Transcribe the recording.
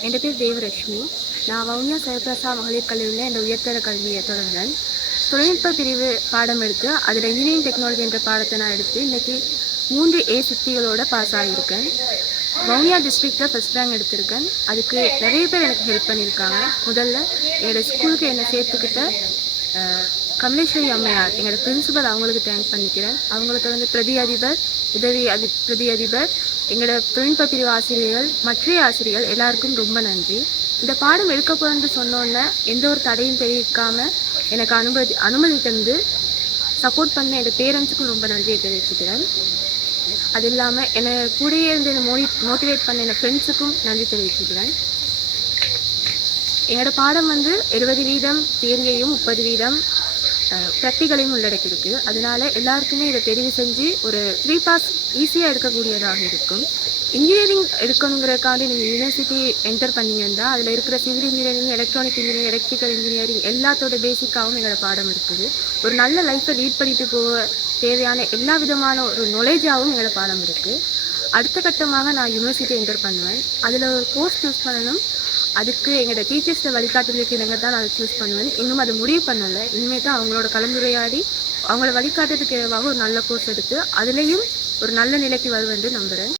என் பேர் தேவரஷ்மி நான் வவுனியா சிவபிரசா மகளிர் கல்லூரியில் என் உயர்தர கல்வியை தொடர்ந்தேன் தொழில்நுட்ப பிரிவு பாடம் எடுத்து அதில் இன்ஜினியரிங் டெக்னாலஜி என்ற பாடத்தை நான் எடுத்து இன்றைக்கி மூன்று ஏ சித்திகளோட பாஸ் ஆகியிருக்கேன் வவுனியா டிஸ்ட்ரிக்டில் ஃபஸ்ட் ரேங்க் எடுத்திருக்கேன் அதுக்கு நிறைய பேர் எனக்கு ஹெல்ப் பண்ணியிருக்காங்க முதல்ல என்னோடய ஸ்கூலுக்கு என்னை சேர்த்துக்கிட்ட கமலேஸ்வரி அம்மையார் எங்களோட பிரின்சிபல் அவங்களுக்கு தேங்க் பண்ணிக்கிறேன். அவங்களுக்கு வந்து பிரதி அதிபர் உதவி அதி பிரதி அதிபர் எங்களோட தொழில்நுட்ப பிரிவு ஆசிரியர்கள் மற்ற ஆசிரியர்கள் எல்லாருக்கும் ரொம்ப நன்றி. இந்த பாடம் எடுக்க போகிறேன்னு சொன்னோன்னே எந்த ஒரு தடையும் தெரிவிக்காமல் எனக்கு அனுமதி அனுமதி தந்து சப்போர்ட் பண்ண என் பேரண்ட்ஸுக்கும் ரொம்ப நன்றியை தெரிவிச்சுக்கிறேன். அது இல்லாமல் என்னை கூடயே இருந்து என்னை மோடி மோட்டிவேட் பண்ண என் ஃப்ரெண்ட்ஸுக்கும் நன்றி தெரிவிச்சுக்கிறேன். என்னோட பாடம் வந்து இருபது வீதம் தேர்வையும் முப்பது வீதம் ப்ராக்டிகலையும் உள்ளடக்கியிருக்கு. அதனால எல்லாருக்குமே இதை தெரிவு செஞ்சு ஒரு த்ரீ பாஸ் ஈஸியாக எடுக்கக்கூடியதாக இருக்கும். இன்ஜினியரிங் எடுக்கணுங்கிறக்காண்டி நீங்கள் யூனிவர்சிட்டி என்டர் பண்ணிங்கன்னா அதில் இருக்கிற civil engineering electronic engineering electrical engineering எல்லாத்தோட பேசிக்காகவும் எங்களோட பாடம் இருக்குது. ஒரு நல்ல லைஃப்பை லீட் பண்ணிட்டு போக தேவையான எல்லா விதமான ஒரு நாலேஜாகவும் எங்களை எங்களோட பாடம் இருக்குது அடுத்த கட்டமாக நான் யூனிவர்சிட்டி என்டர் பண்ணுவேன். அதில் ஒரு கோர்ஸ் சூஸ் பண்ணணும். அதுக்கு எங்களோட டீச்சர்ஸை வழிகாட்டுறதுக்கு இணங்க தான் நான் சூஸ் பண்ணுவேன் இன்னும் அது முடிவு பண்ணலை. இனிமேல் தான் அவங்களோட கலந்துரையாடி அவங்கள வழிகாட்டுறதுக்கு ஏவாக ஒரு நல்ல கோர்ஸ் எடுத்து அதுலேயும் ஒரு நல்ல நிலைக்கு வருவேன் என்று நம்புகிறேன்